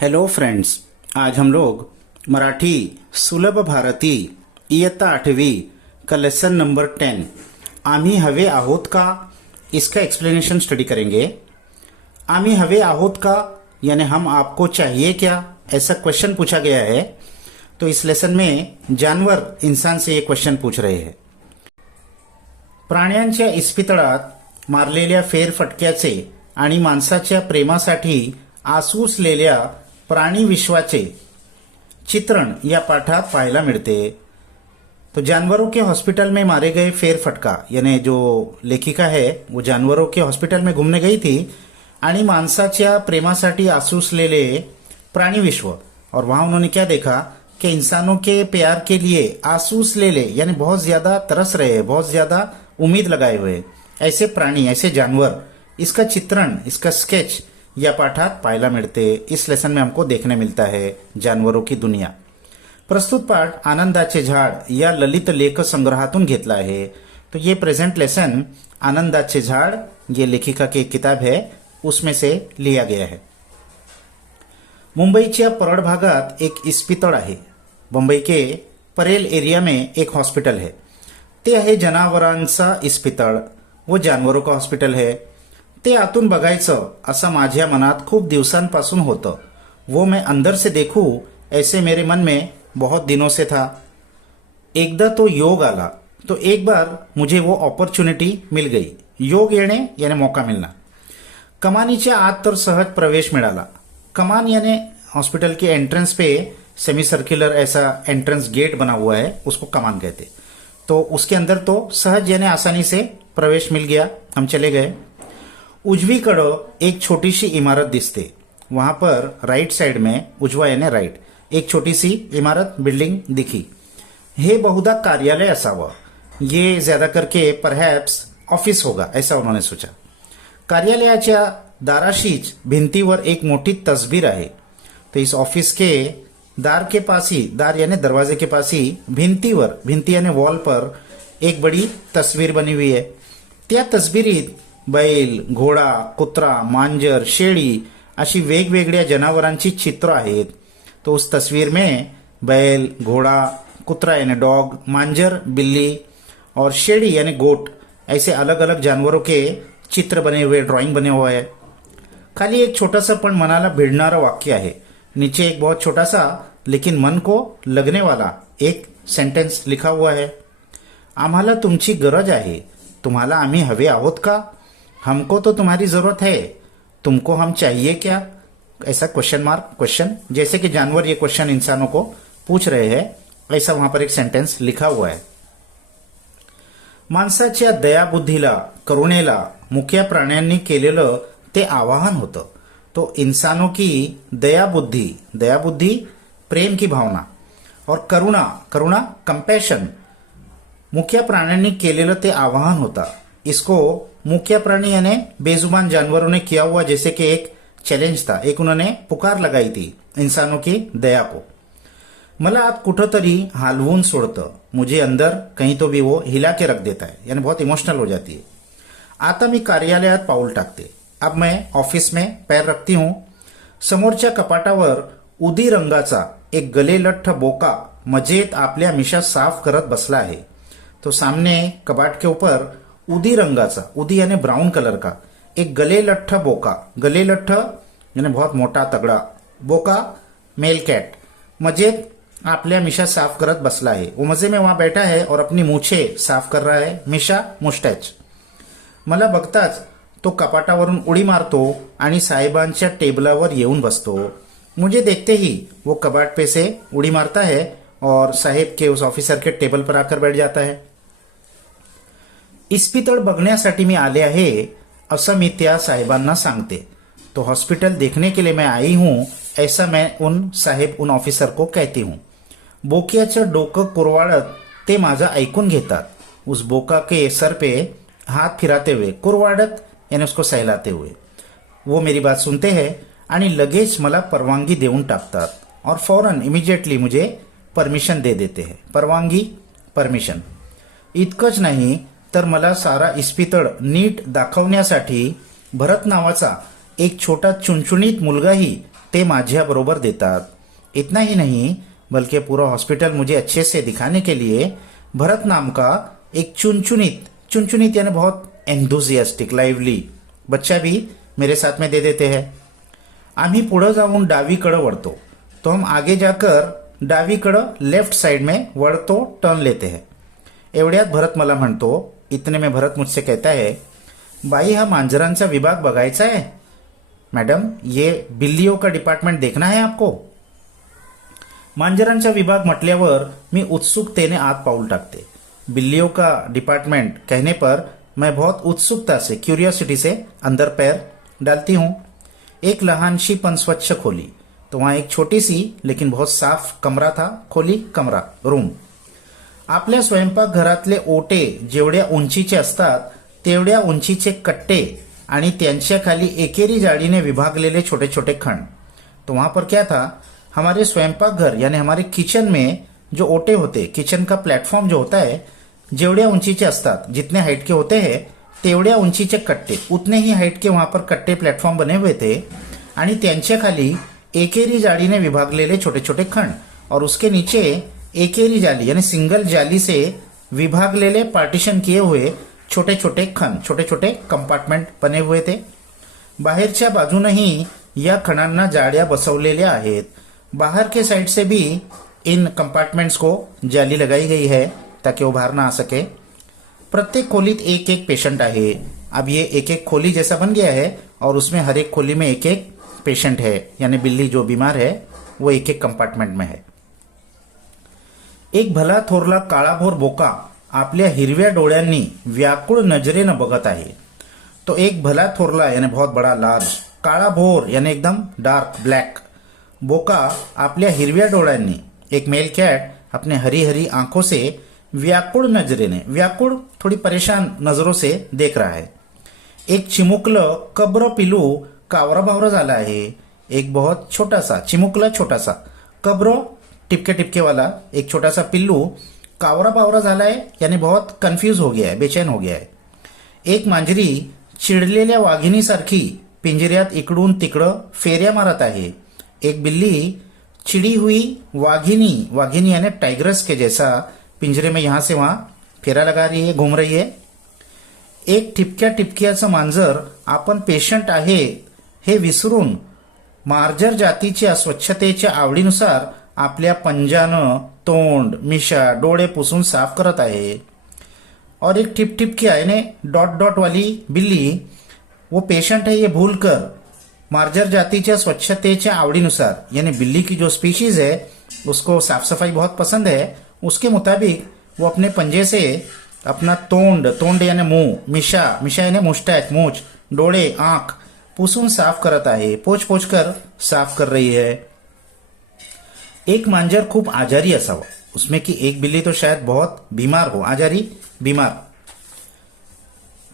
Hello friends. आज हम लोग मराठी सुलभ भारती इयत्ता 8वी का लेसन नंबर 10 आम्ही हवे आहोत का इसका एक्सप्लेनेशन स्टडी करेंगे। आम्ही हवे आहोत का यानी हम आपको चाहिए क्या, ऐसा क्वेश्चन पूछा गया है। तो इस लेसन में जानवर इंसान से ये क्वेश्चन पूछ रहे हैं। प्राण्यांच्या इस्पितळात मारलेल्या फेरफटक्याचे आणि माणसाच्या प्रेमासाठी आसूसलेल्या प्राणी विश्वाचे चित्रण या पाठात पाहायला मिळते। तो जानवरों के हॉस्पिटल में मारे गए फेरफटका यानी जो लेखिका है वो जानवरों के हॉस्पिटल में घूमने गई थी आणि माणसाच्या प्रेमासाठी आसूसलेले प्राणी विश्व, और वहां उन्होंने क्या देखा कि इंसानों के प्यार के लिए आसूसलेले यानी बहुत ज्यादा तरस रहे हैं, बहुत ज्यादा उम्मीद लगाए हुए ऐसे प्राणी, ऐसे जानवर, इसका चित्रण, इसका स्केच या पाठात पाहायला मिळते। इस लेसन में हमको देखने मिलता है जानवरों की दुनिया। प्रस्तुत पाठ आनंदाचे झाड या ललित लेख संग्रहातून घेतला आहे। तो ये प्रेजेंट लेसन आनंदाचे झाड, ये लेखिका की एक किताब है, उसमें से लिया गया है। मुंबईच्या परळ भागात एक इस्पितळ आहे। मुंबई के परेल एरिया में एक हॉस्पिटल है। ते आहे जनावरांचा इस्पितळ, वो जानवरों का हॉस्पिटल है। ते आतून बघायचं असं माझ्या मनात खूप दिवसांपासून होतं। वो मैं अंदर से देखूं ऐसे मेरे मन में बहुत दिनों से था। एकदा तो योग आला, तो एक बार मुझे वो अपॉर्चुनिटी मिल गई। योग येणे यानी मौका मिलना। कमानीच्या आत तर सहज प्रवेश मिळाला। कमान यानी हॉस्पिटल की एंट्रेंस पे सेमी सर्कुलर ऐसा एंट्रेंस गेट बना हुआ है, उसको कमान कहते। तो उसके अंदर तो सहज यानी आसानी से प्रवेश मिल गया। हम चले गए। उजवीकडं एक छोटीशी इमारत दिसते। वहां पर राइट साइड में, उजवा यानी राइट, एक छोटी सी इमारत, बिल्डिंग दिखी। हे बहुधा कार्यालय असावं, ये ज्यादा करके परहॅप्स ऑफिस होगा, ऐसा उन्होंने सोचा। कार्यालयाच्या दाराशीच भिंतीवर एक मोठी तस्वीर आहे। तो इस ऑफिस के दार के पास ही, दार यानी दरवाजे के पास ही, भिंतीवर, भिंती यानी वॉल पर एक बड़ी तस्वीर बनी हुई है। त्या तस्वीरीत बैल, घोडा, कुत्रा, मांजर, शेळी अशी वेगवेगळ्या जनावरांची चित्र आहेत। तो उस तस्वीर में बैल, घोड़ा, कुत्रा यानी डॉग, मांजर बिल्ली और शेड़ी यानी गोट, ऐसे अलग अलग जानवरों के चित्र बने हुए, ड्राइंग बने हुए हैं। खाली एक छोटा सा पण मनाला भिडणारा वाक्य आहे। नीचे एक बहुत छोटा सा लेकिन मन को लगने वाला एक सेंटेंस लिखा हुआ है। आम्हाला तुमची गरज आहे, तुम्हाला आम्ही हवे आहोत का? हमको तो तुम्हारी जरूरत है, तुमको हम चाहिए क्या, ऐसा क्वेश्चन मार्क क्वेश्चन, जैसे कि जानवर ये क्वेश्चन इंसानों को पूछ रहे हैं, ऐसा वहां पर एक सेंटेंस लिखा हुआ है। माणसाच्या दयाबुद्धीला, करुणेला मुक्या प्राण्यांनी केलेलं ते आवाहन होतं। तो इंसानों की दयाबुद्धि, दयाबुद्धि प्रेम की भावना, और करुणा, करुणा कंपैशन, मुक्या प्राण्यांनी केलेलं ते आवाहन होता। इसको मुख्य प्राणी यानी बेजुबान जानवरों ने किया हुआ जैसे कि एक चैलेंज था, एक उन्होंने पुकार लगाई थी इंसानों की दया को। मला आत कुठंतरी हालवून सोडतं, मुझे अंदर कहीं तो भी वो हिला के रख देता है, यानी बहुत इमोशनल हो जाती है। आता मी कार्यालयात पाऊल टाकते। अब मैं ऑफिस में पैर रखती हूं। समोरच्या कपाटावर उदी रंगाचा एक गलेलठ्ठ बोका मजेत आपल्या मिशा साफ करत बसला आहे। तो सामने कबाट के ऊपर उदी रंगाचा, उदी यानी ब्राउन कलर का, एक गलेलठ्ठ बोका, गलेलठ्ठ यानी बहुत मोटा तगड़ा, बोका मेल कैट मजेत आपल्या मिशा साफ करत बसला है। वो मजे में वहां बैठा है और अपनी मूछे साफ कर रहा है। मिशा मुस्टॅच। मला बघताच तो कपाटावरून उडी मारतो आणि साहेबांच्या टेबलावर येऊन बसतो। मुझे देखते ही वो कबाट पे से उडी मारता है और साहेब के उस ऑफिसर के टेबल पर आकर बैठ जाता है। इस्पितळ बघण्यासाठी मी आले आहे असं मी त्या साहेबांना सांगते। तो हॉस्पिटल देखने के लिए मैं आई हूं, ऐसा मैं उन ऑफिसर को कहती हूं। बोक्याचं डोकं कुरवाडत ते माझं ऐकून घेतात। उस बोका के सर पे हाथ फिराते हुए, कुरवाडत यानी उसको सहलाते हुए, वो मेरी बात सुनते हैं आणि लगेच मला परवानगी देऊन टाकतात, और फौरन इमिजिएटली मुझे परमिशन दे देते हैं। परवानगी, परमिशन। इतकंच नाही तर मला सारा इस्पितळ नीट दाखवण्यासाठी भरत नावाचा एक छोटा चुणचुणीत मुलगाही ते माझ्याबरोबर देतात. इतना ही नहीं बल्कि पूरा हॉस्पिटल मुझे अच्छे से दिखाने के लिए भरत नाम का एक चुनचुनित यानी बहुत एंथुजियास्टिक लाइवली बच्चा भी मेरे साथ में दे देते हैं. आम्ही पुढे जाऊन डावीकडे वळतो. तो हम आगे जाकर डावीकडे लेफ्ट साइड में वळतो, टर्न लेते हैं. एवढ्यात भरत मला म्हणतो. इतने में भरत मुझसे कहता है, बाई हा मांजरांचा विभाग बघायचा है. मैडम ये बिल्लियों का डिपार्टमेंट देखना है आपको. मांजरांचा विभाग म्हटल्यावर मी उत्सुकतेने आत पाऊल टाकते. बिल्लियों का डिपार्टमेंट कहने पर मैं बहुत उत्सुकता से, क्यूरियोसिटी से अंदर पैर डालती हूं. एक लहानशी पण स्वच्छ खोली. तो वहां एक छोटी सी लेकिन बहुत साफ कमरा था. खोली, कमरा, रूम. आपल्या स्वयंपाकघरातले ओटे जेवढ्या उंचीचे असतात तेवढ्या उंचीचे कट्टे आणि त्यांच्या खाली एकेरी जाळीने विभागलेले छोटे छोटे खंड. तो वहां पर क्या था, हमारे स्वयंपाकघर यानी हमारे किचन में जो ओटे होते, किचन का प्लेटफॉर्म जो होता है, जेवढ्या उंचीचे असतात, जितने हाइट के होते हैं तेवढ्या उंचीचे कट्टे, उतने ही हाइट के वहां पर कट्टे प्लेटफॉर्म बने हुए थे आणि त्यांच्या खाली एकेरी जाळीने विभागलेले छोटे छोटे खंड और उसके नीचे एकेरी जाली यानी सिंगल जाली से विभागलेले पार्टीशन किए हुए छोटे छोटे खंड, छोटे छोटे कंपार्टमेंट बने हुए थे. बाहेरच्या बाजूनही या खणांना जाळ्या बसवलेल्या आहेत. बाहर के साइड से भी इन कंपार्टमेंट्स को जाली लगाई गई है ताकि वो बाहर ना आ सके. प्रत्येक खोलीत एक एक पेशेंट आहे. अब ये एक एक खोली जैसा बन गया है और उसमें हर एक खोली में एक एक पेशेंट है, यानी बिल्ली जो बीमार है वो एक एक कंपार्टमेंट में है. एक भला थोरला काळाभोर बोका आपल्या हिरव्या डोळ्यांनी व्याकुळ नजरेनं बघत आहे. तो एक भला थोरला यानी बहुत बड़ा लार्ज, काळाभोर यानी एकदम डार्क ब्लैक, बोका आपल्या हिरव्या डोळ्यांनी, एक मेल कैट अपने हरी हरी आंखों से व्याकुळ नजरेने, व्याकुळ थोड़ी परेशान नजरों से देख रहा है. एक चिमुकलं कब्र पिलू कावरा बावरा झाला आहे. एक बहुत छोटा सा चिमुकला, छोटा सा कब्र टिपके टिपके वाला एक छोटा सा पिल्लू कावरा बावरा झाला है यानी बहुत कन्फ्यूज हो गया है, बेचैन हो गया है. एक मांजरी चिडलेल्या वाघिणीसारखी पिंजऱ्यात इकडून तिकडं फेऱ्या मारत आहे. एक बिल्ली चिड़ी हुई वाघिनी यानी टाइग्रस के जैसा पिंजरे में यहां से वहां फेरा लगा रही है, घूम रही है. एक ठिपक्या टिपक्याचं मांजर आपण पेशंट आहे हे विसरून मार्जर जातीच्या स्वच्छतेच्या आवडीनुसार आपल्या पंजानं तोंड, मिशा, डोळे पुसून साफ करत आहे. और एक टिप टिपकिया यानी डॉट डॉट वाली बिल्ली, वो पेशेंट है ये भूलकर मार्जर जातीच्या स्वच्छतेच्या आवडीनुसार, यानी बिल्ली की जो स्पीशीज है उसको साफ सफाई बहुत पसंद है, उसके मुताबिक वो अपने पंजे से अपना तोंड यानी मुंह, मिशा यानी मुस्टैच, मूछ, डोळे, आंख पुसून साफ करत आहे. पोछ पोछ कर साफ कर रही है. एक मांजर खूप आजारी असावा, उसमें की एक बिल्ली तो शायद बहुत बीमार हो, आजारी बीमार,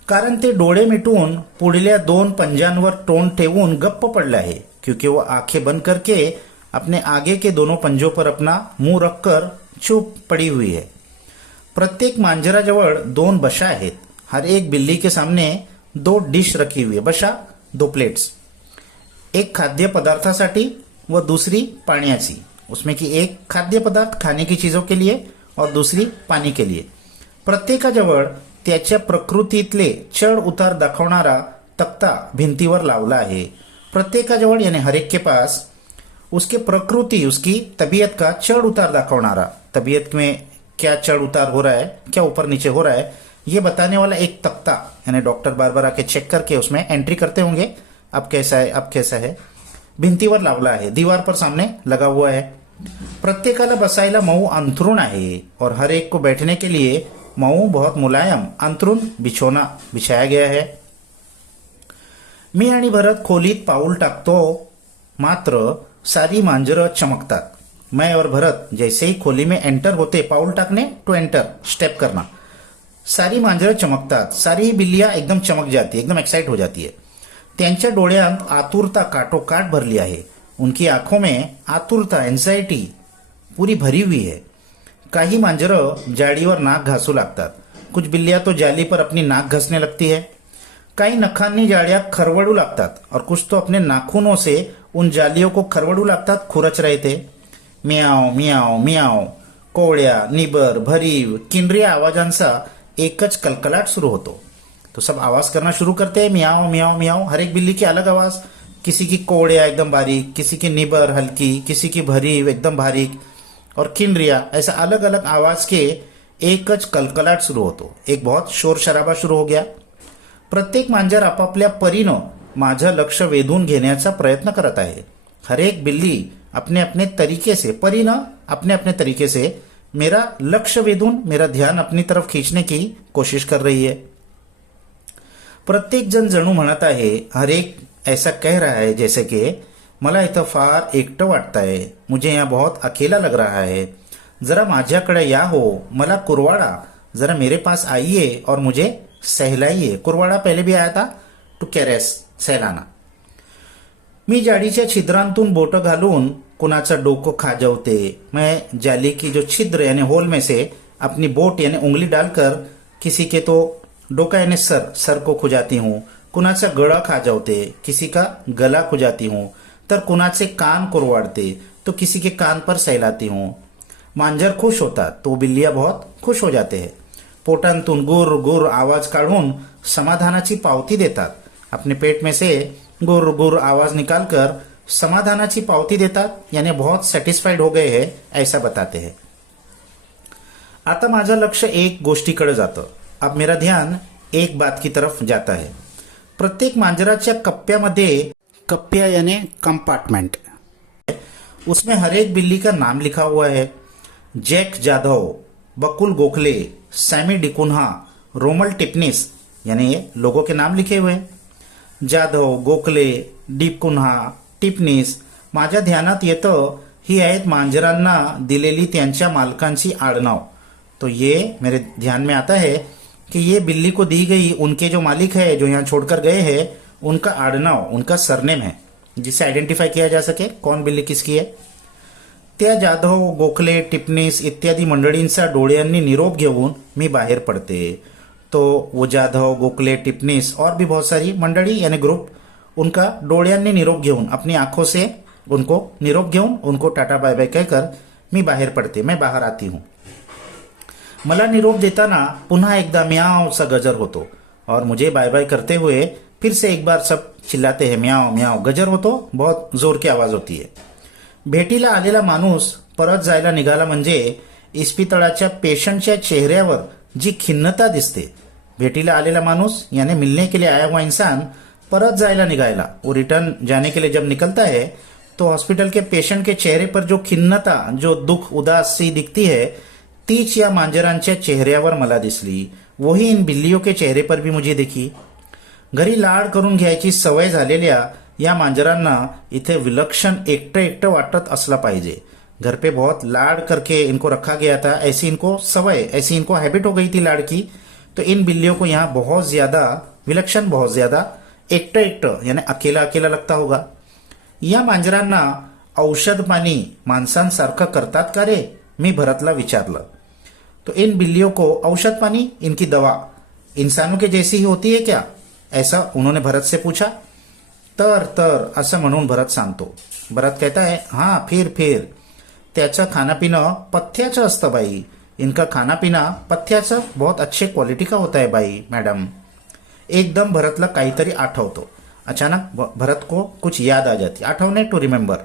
कारण ते डोळे मिटून पुढल्या दोन पंजांवर तोंड ठेवून गप्प पडला है, क्योंकि वो आंखें बंद करके अपने आगे के दोनों पंजों पर अपना मुंह रखकर चुप पड़ी हुई है. प्रत्येक मांजराजवळ दोन बशा आहेत. हर एक बिल्ली के सामने दो डिश रखी हुई है. बशा दो प्लेट्स, एक खाद्य पदार्थासाठी व दूसरी पाण्याची. उसमें की एक खाद्य पदार्थ खाने की चीजों के लिए और दूसरी पानी के लिए. प्रत्येकाजवळ त्याच्या प्रकृतीतले चढ उतार दाखवणारा तक्ता भिंतीवर लावला आहे. प्रत्येकाजवळ यानी हर एक के पास उसके प्रकृति, उसकी तबीयत का चढ़ उतार दाखवनारा, तबीयत में क्या चढ़ उतार हो रहा है, क्या ऊपर नीचे हो रहा है, ये बताने वाला एक तख्ता, यानी डॉक्टर बार बार आके चेक करके उसमें एंट्री करते होंगे, अब कैसा है, अब कैसा है. भिंतीवर लावला आहे, दीवार पर सामने लगा हुआ है. प्रत्येकाला बसायला मऊ अंथरुण आहे और हर एक को बैठने के लिए मऊ बहुत मुलायम अंतरुण बिछोना बिछाया गया है. मी आणि भरत खोलीत पाऊल टाकतो, मात्र सारी मांजरं चमकतात. मैं और भरत जैसे ही खोली में एंटर होते, पाऊल टाकने टू एंटर, स्टेप करना, सारी मांजरं चमकतात. सारी बिल्लियां एकदम चमक जाती है, एकदम एक्साइट हो जाती है. त्यांच्या डोळ्यात आतुरता काटोकाट भरली आहे. उनकी आंखों में आतुरता, एंजाइटी पूरी भरी हुई है. काही मांजरं जाळीवर नाक घासू लागतात. कुछ बिल्लियां तो जाली पर अपनी नाक घसने लगती है. काही नखांनी जाळ्या खरवडू लागतात और कुछ तो अपने नाखूनों से उन जालियों को खरवड़ू लागतात खुरच रहे थे. मियाव मियाव मियाव. कोवळ्या, निबर, भरीव, किनरिया आवाजांचा एकच कलकलाट सुरू होतो. तो सब आवाज करना शुरू करते हैं, मियाव मियाव मियाव. हर एक बिल्ली की अलग आवाज. किसी की कोवड़िया एकदम बारीक, किसी की निबर हल्की, किसी की भरीव एकदम बारीक और किनरिया, ऐसा अलग अलग आवाज के एकच कलकलाट सुरू होतो. एक बहुत शोर शराबा शुरू हो गया. प्रत्येक मांजर आपापल्या परीनं माझं लक्ष वेधून घेण्याचा प्रयत्न करत आहे. हर एक बिल्ली अपने अपने तरीके से, परीनं अपने अपने तरीके से मेरा लक्ष्य वेधून, मेरा ध्यान अपनी तरफ खींचने की कोशिश कर रही है. प्रत्येक जण जणू म्हणत आहे, हर एक ऐसा कह रहा है जैसे कि मला इथं फार एकटं वाटतंय, मुझे यहाँ बहुत अकेला लग रहा है, जरा माझ्याकडे या हो, मला कुरवाड़ा, जरा मेरे पास आइए और मुझे सहलाइए. कुरवाड़ा पहले भी आया था, टू कैरेस, सहलाना. मी जाडीच्या छिद्रांतून बोटं घालून कुणाचं डोकं खाजवते. मैं जाली की जो छिद्र यानी होल में से अपनी बोट यानी उंगली डालकर किसी के तो डोका यानी सर को खुजाती हूँ. कुणाचा गळा खाजवते, किसी का गला खुजाती हूँ. तर कुणाचे कान कुरवाड़ते तो किसी के कान पर सहलाती हूँ. मांजर खुश होतात तो बिल्लियां बहुत खुश हो जाते हैं. पोटांतून गुर गुर आवाज काढून समाधानाची पावती देतात. अपने पेट में से गुर गुर आवाज निकालकर समाधानाची पावती देतात, यानी बहुत सेटिस्फाइड हो गए हैं ऐसा बताते हैं. आता माझं लक्ष एक गोष्टीकडे जातं. अब मेरा ध्यान एक बात की तरफ जाता है. प्रत्येक मांजराच्या कप्प्यामध्ये, कप्प्या यानी कंपार्टमेंट, उसमें हर एक बिल्ली का नाम लिखा हुआ है. जैक जाधव, बकुल गोखले, सैमी डिकुन्हा, रोमल टिपनिस, यानी ये लोगों के नाम लिखे हुए हैं. जाधव, गोखले, डिकुन्हा, टिपनिस. माझ्या ध्यानात येतं ही आहेत मांजरांना दिलेली त्यांच्या मालकांची आडनाव. तो ये मेरे ध्यान में आता है कि ये बिल्ली को दी गई उनके जो मालिक है, जो यहाँ छोड़कर गए हैं, उनका आडनाव, उनका सरनेम है, जिससे आइडेंटिफाई किया जा सके कौन बिल्ली किसकी है. त्या जाधव, गोखले, टिपनिस इत्यादी मंडळींचा डोळ्यांनी निरोप घेऊन मी बाहेर पडते. तो वो जाधव, गोखले, टिपनिस और भी बहुत सारी मंडळी यानी ग्रुप, उनका डोळ्यांनी निरोप घेऊन, अपनी आंखों से उनको निरोप घेऊन, उनको टाटा बाय बाय कहकर मी बाहेर पडते, मैं बाहर आती हूँ. मला निरोप देताना पुन्हा एकदा म्याव सा गजर होतो और मुझे बाय बाय करते हुए फिर से एक बार सब चिल्लाते हैं, म्याव म्याव. गजर होतो, बहुत जोर की आवाज होती है. भेटीला आलेला माणूस परत जायला निघाला म्हणजे इस्पितळाच्या पेशंटच्या चेहऱ्यावर जी खिन्नता दिसते. भेटीला आलेला माणूस यानी मिलने के लिए आया हुआ इंसान परत जायला निघायला, वो रिटर्न जाने के लिए जब निकलता है तो हॉस्पिटल के पेशेंट के चेहरे पर जो खिन्नता, जो दुख, उदास सी दिखती है, तीच या मांजरांच्या चेहऱ्यावर मला दिसली. वही इन बिल्लियों के चेहरे पर भी मुझे दिखी. घरी लाड करून घ्यायची सवय झालेल्या या मांजरांना इथे विलक्षण एकटं एकटं वाटत असला पाहिजे. घर पे बहुत लाड करके इनको रखा गया था, ऐसी इनको सवय, ऐसी इनको हैबिट हो गई थी लाड की. तो इन बिल्लियों को यहाँ बहुत ज्यादा विलक्षण, बहुत ज्यादा एकटं एकटं यानी अकेला अकेला लगता होगा. या मांजरांना औषध पाणी माणसांसारखं करतात का रे, मी भरतला विचारलं. तो इन बिल्लियों को औषध पानी, इनकी दवा इंसानों के जैसी ही होती है क्या, ऐसा उन्होंने भरत से पूछा. तर असं म्हणून भरत सांगतो. भरत कहता है, हाँ फिर त्याचं खानापिणं पथ्याचं असतं बाई. इनका खाना पीना पथ्याचं बहुत अच्छे क्वालिटी का होता है बाई मैडम. एकदम भरतला काहीतरी आठवतो. अचानक भरत को कुछ याद आ जाती, आठवणे टू रिमेंबर.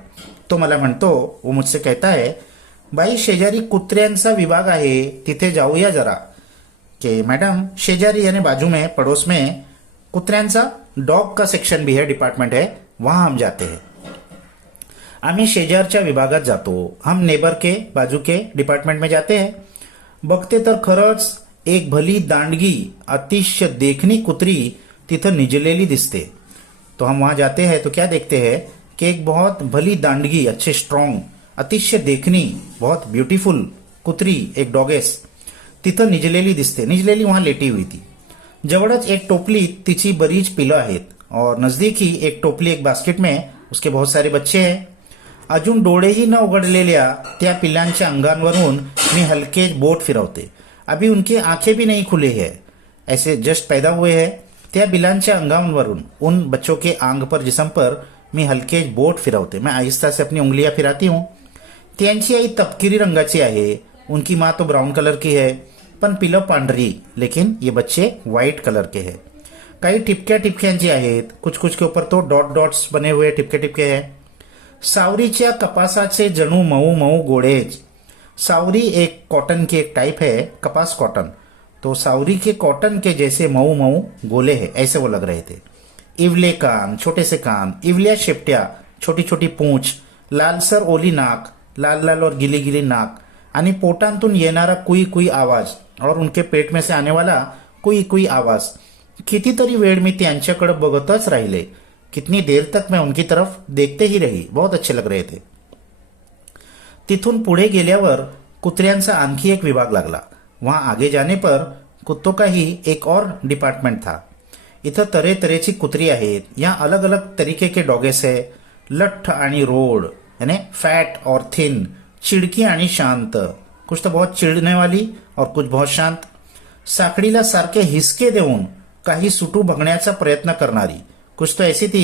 तो मला म्हणतो, वो मुझसे कहता है, बाई शेजारी कुत्र्यांचा विभाग आहे, तिथे जाऊया जरा. कि मैडम शेजारी यानी बाजू में, पड़ोस में कुत्र्यांचा डॉग का सेक्शन भी है, डिपार्टमेंट है, वहां हम जाते हैं. आम्ही शेजारच्या विभागात जातो. हम नेबर के बाजू के डिपार्टमेंट में जाते हैं. बघते तर खरंच एक भली दांडगी, अतिशय देखनी कुत्री तिथं निजलेली दिसते. तो हम वहां जाते हैं तो क्या देखते हैं कि एक बहुत भली दांडगी, अच्छे स्ट्रॉन्ग, अतिशय देखनी, बहुत ब्यूटीफुल कुत्री, एक डॉगेस तिथं निजलेली दिसते. निजलेली वहां लेटी हुई थी. जवळच एक टोपली, तिची बरीच पिलं आहेत और नजदीक ही एक टोपली, एक बास्केट में उसके बहुत सारे बच्चे हैं. अजून डोळेही न उघडलेल्या त्या पिल्लांच्या अंगांवरून मी हलके बोट फिरवते. अभी उनकी आंखें भी नहीं खुले हैं, ऐसे जस्ट पैदा हुए हैं. त्या बिलांच्या अंगांवरून, उन बच्चों के आंग पर, जिस्म पर मी हलके बोट फिरवते. मैं आहिस्ता से अपनी उंगलियां फिराती हूँ. त्यांची आई तपकिरी रंगाची आहे. उनकी माँ तो ब्राउन कलर की है, पण पिलं पांढरी. लेकिन ये बच्चे व्हाइट कलर के हैं. काही टिपक्या टिपक्यांची आहेत. कुछ कुछ के ऊपर तो डॉट डॉट्स बने हुए टिपके टिपके हैं. सावरीच्या कपासाचे जणू मऊ मऊ गोळेज. सावरी एक कॉटन की एक टाइप है, कपास कॉटन. तो सावरी के कॉटन के जैसे मऊ मऊ गोले हैं, ऐसे वो लग रहे थे. इवले कान, छोटे से कान, इवल्या शेपट्या, छोटी छोटी पूंछ, लालसर ओली नाक, लाल लाल और गिली गिली नाक, आणि पोटांतून येणारा कुई कुई आवाज और उनके पेट में से आने वाला कुई कुई आवाज. कितीतरी वेळ मी त्यांच्याकडे बघतच राहिले. कितनी देर तक मैं उनकी तरफ देखते ही रही. बहुत अच्छे लग रहे थे. तिथून पुढे गेल्यावर कुत्र्यांचा आणखी एक विभाग लागला. वहां आगे जाने पर कुत्तों का ही एक और डिपार्टमेंट था. इथं तरे तरेची कुत्री आहेत. यहाँ अलग अलग तरीके के डॉगेस है. लठ आणि रोड, यानी फैट और थिन, चिड़की आणि शांत. कुछ तो बहुत चिड़ने वाली और कुछ बहुत शांत. साखळीला सारखे हिसके देऊन काही सुटू बघण्याचा प्रयत्न करणारी. कुछ तो ऐसी थी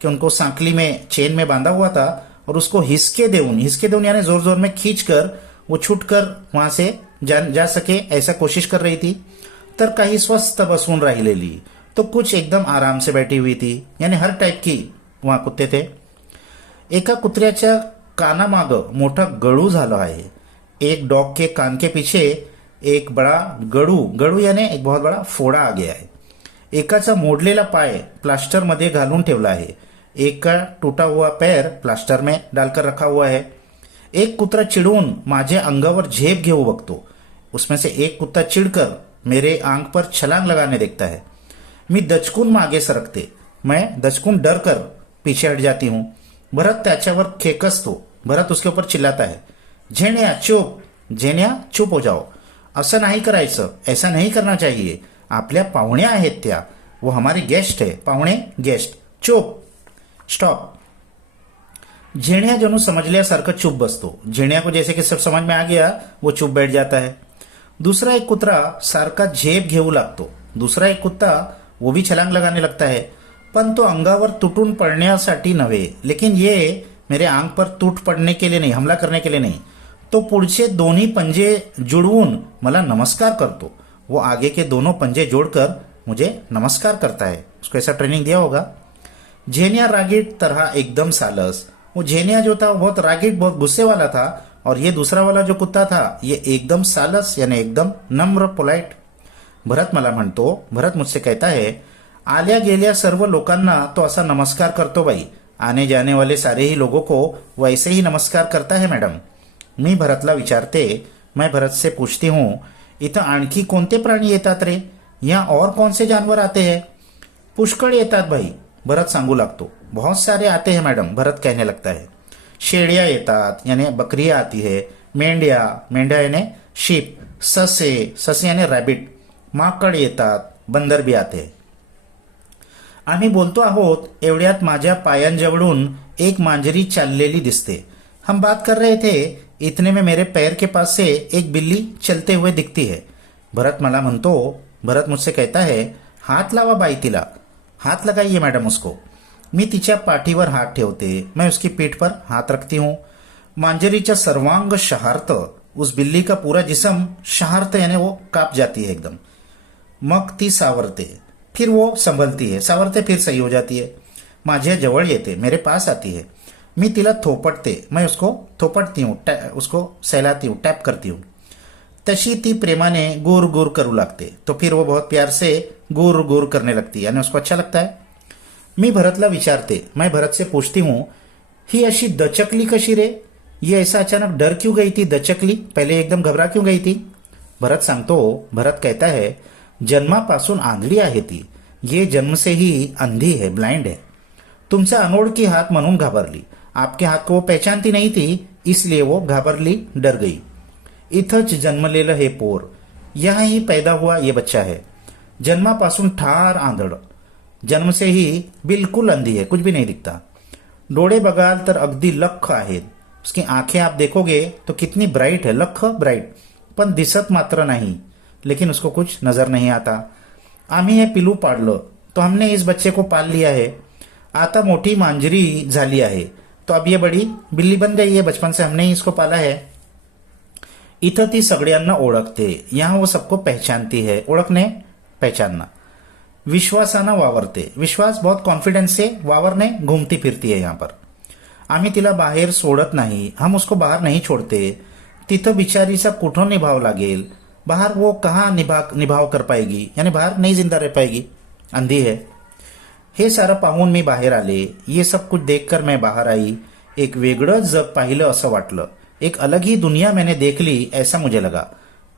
कि उनको सांकली में चेन में बांधा हुआ था और उसको हिसके देऊन यानी जोर जोर में खींच कर वो छूट कर वहां से जा सके ऐसा कोशिश कर रही थी. तर काही स्वस्थ बसून राहिलेली, तो कुछ एकदम आराम से बैठी हुई थी. यानी हर टाइप की वहां कुत्ते थे. एका कुत्र्याच्या कानामागं मोठा गळू झाला आहे. एक डॉग के कान के पीछे एक बड़ा गड़ू यानी एक बहुत बड़ा फोड़ा आ गया है. एकाचा मोडलेला पाय प्लास्टर मध्ये घालून ठेवला आहे. एक का टूटा हुआ पैर प्लास्टर में डालकर रखा हुआ है. एक कुत्रा चिड़ून माझे अंगावर झेप घेऊ बघतो. उसमें से एक कुत्ता चिड़कर मेरे आंख पर छलांग लगाने देखता है. मी दचकून मागे सरकते. मैं दचकून डर कर पीछे हट जाती हूँ. भरत त्याच्यावर खेकसतो. भरत उसके ऊपर चिल्लाता है, झेण्या चुप, झेण्या चुप हो जाओ. असं नाही करायचं, ऐसा नहीं करना चाहिए. आपल्या पाहुण्या आहेत त्या. वो हमारे गेस्ट है. पाहुणे गेस्ट. चुप, स्टॉप. झेण्या जणू समजल्यासारखं चुप बसतो. झेण्या को जैसे कि सब समझ में आ गया, वो चुप बैठ जाता है. दूसरा एक कुत्रा सारखा झेप घेऊ लागतो. दूसरा एक कुत्ता वो भी छलांग लगाने लगता है, पण तो अंगावर तुटून पडण्यासाठी नव्हे. लेकिन ये मेरे आंख पर टूट पड़ने के लिए नहीं, हमला करने के लिए नहीं. तो पुढचे दोन्ही पंजे जुड़वून मला नमस्कार करतो. वो आगे के दोनों पंजे जोड़कर मुझे नमस्कार करता है. उसको ऐसा ट्रेनिंग दिया होगा. झेनिया रागिट तरह एकदम सालस. वो झेनिया जो था बहुत रागिट, बहुत गुस्से वाला था. और ये दूसरा वाला जो कुत्ता था ये एकदम सालस यानी एकदम नम्र पोलाइट. भरत मला म्हणतो, भरत मुझसे कहता है, आल्या गेल्या सर्व लोकांना तो असा नमस्कार करतो बाई. आने जाने वाले सारे ही लोगों को वैसे ही नमस्कार करता है मैडम. मी भरतला विचारते, मैं भरत से पूछती हूँ, इथं आणखी कोणते प्राणी येतात रे? यहाँ और कौन से जानवर आते हैं? पुष्कळ येतात भाई, भरत सांगू लागतो. बहुत सारे आते हैं मैडम, भरत कहने लगता है. शेळ्या येतात यानी बकरियां आती है. मेंढ्या यानी शीप. ससे यानी रॅबिट. माकड येतात. बंदर भी आते हैं. आम्ही बोलतो आहोत एवढ्यात माझ्या पायांजवळून एक मांजरी चाललेली दिसते. हम बात कर रहे थे, इतने में मेरे पैर के पास से एक बिल्ली चलते हुए दिखती है. भरत मला म्हणतो, भरत मुझसे कहता है, हात लावा बाई तिला. हात लगाइए मैडम उसको. मी तिच्या पाठीवर हात ठेवते. मैं उसकी पीठ पर हाथ रखती हूँ. मांजरीचा सर्वांग शहारत. उस बिल्ली का पूरा जिस्म शहारत यानी वो काप जाती है एकदम. मग ती सावरते. फिर वो संभलती है. सावरते फिर सही हो जाती है. माझ्या जवळ येते, मेरे पास आती है. मी तिला थोपटते. मैं उसको थोपटती हूँ, उसको सहलाती हूँ, टैप करती हूँ. तशी ती प्रेमाने गुर गुर करू लागते. तो फिर वो बहुत प्यार से गुर गुर करने लगती है यानी उसको अच्छा लगता है. मी भरतला विचारते, मैं भरत से पूछती हूँ, ही अशी दचकली कशी रे? ये ऐसा अचानक डर क्यों गई थी दचकली? पहले एकदम घबरा क्यों गई थी? भरत सांगतो, भरत कहता है, जन्मापासून आंधळी आहे ती. ये जन्म से ही अंधी है, ब्लाइंड है. तुमचा अनोळखी हात म्हणून घाबरली. आपके हाथ को वो पहचानती नहीं थी, इसलिए वो घाबरली, डर गई. इथंच जन्मलेलं हे पोर, यहाँ ही पैदा हुआ ये बच्चा है. जन्मापासून ठार आंधळ. जन्म से ही बिल्कुल अंधी है, कुछ भी नहीं दिखता. डोळे बघाल तर अगदी लख आहेत. उसकी आंखें आप देखोगे तो कितनी ब्राइट है, लख ब्राइट. पण दिसत मात्र नहीं. लेकिन उसको कुछ नजर नहीं आता. आम्ही हे पिलू पाडलं, तो हमने इस बच्चे को पाल लिया है. आता मोटी मांजरी झाली आहे, तो अब ये बड़ी बिल्ली बन गई है, बचपन से हमने ही इसको पाला है। इथं ती सगळ्यांना ओळखते, यहाँ वो सबको पहचानती है, ओळखणे पहचानना। विश्वासानं वावरते, विश्वास बहुत कॉन्फिडेंस से वावरने घूमती फिरती है यहाँ पर। आम्ही तिला बाहेर सोडत नाही, हम उसको बाहर नहीं छोड़ते, तिथं बिचारीचा कुठं निभाव लागेल, बाहर वो कहाँ निभाव कर पाएगी, यानी बाहर नहीं जिंदा रह पाएगी, अंधी है। हे सारं पाहून मी बाहेर आले, ये सब कुछ देखकर मैं बाहर आई, एक वेगळं जग पाहिलं असं वाटलं, एक अलग ही दुनिया मैंने देख ली ऐसा मुझे लगा।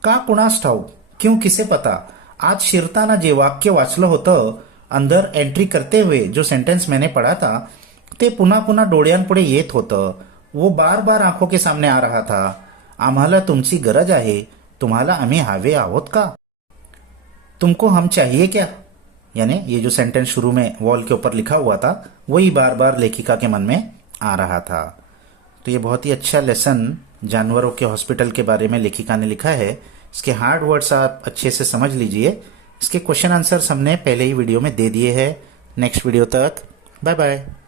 का कुणास ठाऊक, क्यों किसे पता, आज शिरताना जे वाक्य वाचलं होतं, अंदर एंट्री करते हुए जो सेंटेंस मैंने पढ़ा था, ते पुन्हा पुन्हा डोळ्यांपुढे येत होतं, वो बार बार आंखों के सामने आ रहा था। आम्हाला तुमची गरज आहे, तुम्हाला आम्ही हवे आहोत का, तुमको हम चाहिए क्या, यानी ये जो सेंटेंस शुरू में वॉल के ऊपर लिखा हुआ था वही बार बार लेखिका के मन में आ रहा था। तो ये बहुत ही अच्छा लेसन जानवरों के हॉस्पिटल के बारे में लेखिका ने लिखा है। इसके हार्ड वर्ड्स आप अच्छे से समझ लीजिए। इसके क्वेश्चन आंसर्स हमने पहले ही वीडियो में दे दिए हैं। नेक्स्ट वीडियो तक बाय बाय।